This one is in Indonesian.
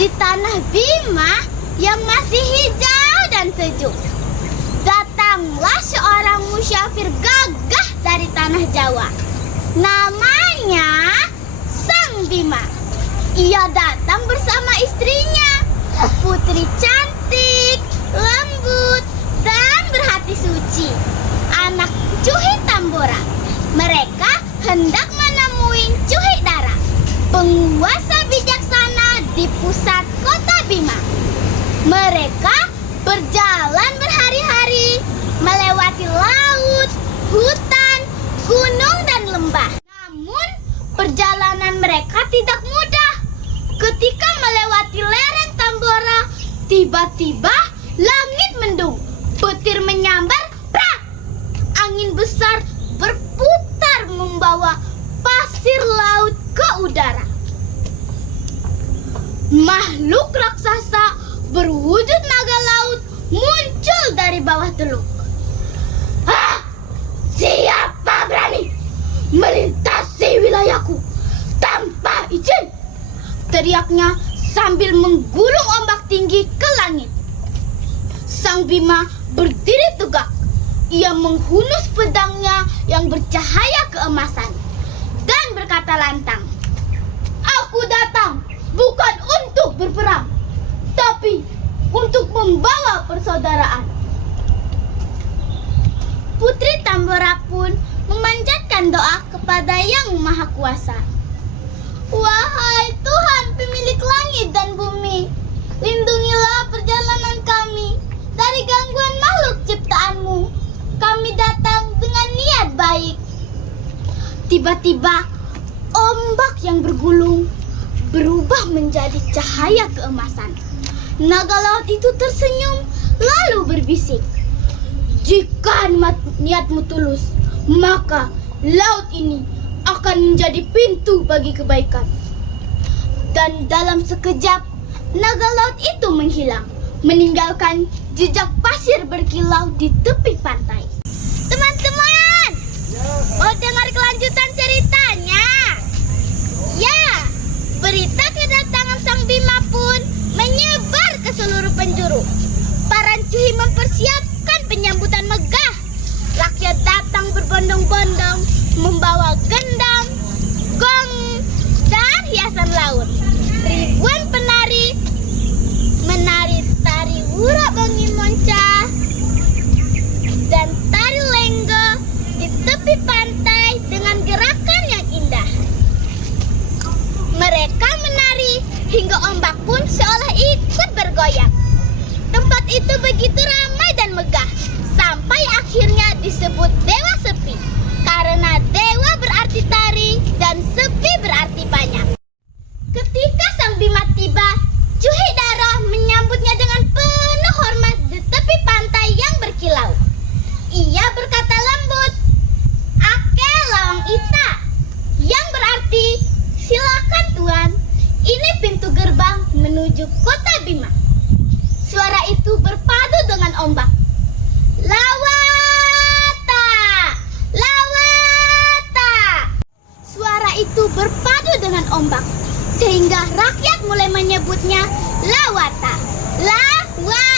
Di tanah Bima yang masih hijau dan sejuk, datanglah seorang musyafir gagah dari tanah Jawa. Namanya Sang Bima. Ia datang bersama istrinya, putri cantik, lembut, dan berhati suci, anak Cuhi Tambora. Mereka hendak menemui Cuhi Dara, penguasa bijaksana di pusat kota Bima. Mereka berjalan berhari-hari, melewati laut, hutan, gunung, dan lembah. Namun, perjalanan mereka tidak mudah. Ketika melewati lereng Tambora, tiba-tiba langit mendung, petir menyambar, prak! Angin besar berputar membawa pasir laut ke udara. Makhluk raksasa berwujud naga laut muncul dari bawah teluk. "Ah, siapa berani melintasi wilayahku tanpa izin?" teriaknya sambil menggulung ombak tinggi ke langit. Sang Bima berdiri tegak. Ia menghunus pedangnya yang bercahaya keemasan dan berkata lantang, "Aku datang bukan untuk berperang, tapi untuk membawa persaudaraan." Putri Tambora pun memanjatkan doa kepada Yang Maha Kuasa. "Wahai Tuhan pemilik langit dan bumi, lindungilah perjalanan kami dari gangguan makhluk ciptaan-Mu. Kami datang dengan niat baik." Tiba-tiba ombak yang bergulung berubah menjadi cahaya keemasan. Naga laut itu tersenyum lalu berbisik, "Jika niatmu tulus, maka laut ini akan menjadi pintu bagi kebaikan." Dan dalam sekejap, naga laut itu menghilang, meninggalkan jejak pasir berkilau di tepi pantai. Teman-teman, mau dengar kelanjutan ceritanya? Ya, berita kedatangan Sang Bima pun menyebar ke seluruh penjuru. Para cuhi mempersiapkan penyambutan megah. Rakyat datang berbondong-bondong membawa gendang, gong, dan hiasan laut. Ribuan penari menari tari wura bengi monca dan tari lenggo di tepi pantai dengan gerakan yang indah. Mereka menari hingga ombak pun seolah ikut bergoyang. Tempat itu begitu ramai dan megah, sampai akhirnya disebut Dewa Sepi, karena dewa berarti tari dan sepi berarti banyak. Ketika Sang Bima tiba, Cuhi Dara menyambutnya dengan penuh hormat di tepi pantai yang berkilau. Ia berkata lembut, "Ake lawang ita," yang berarti, "Silakan Tuan, ini pintu gerbang menuju kota Bima." Suara itu berpadu dengan ombak. "Lawata! Lawata!" Suara itu berpadu dengan ombak, sehingga rakyat mulai menyebutnya Lawata. Lawata!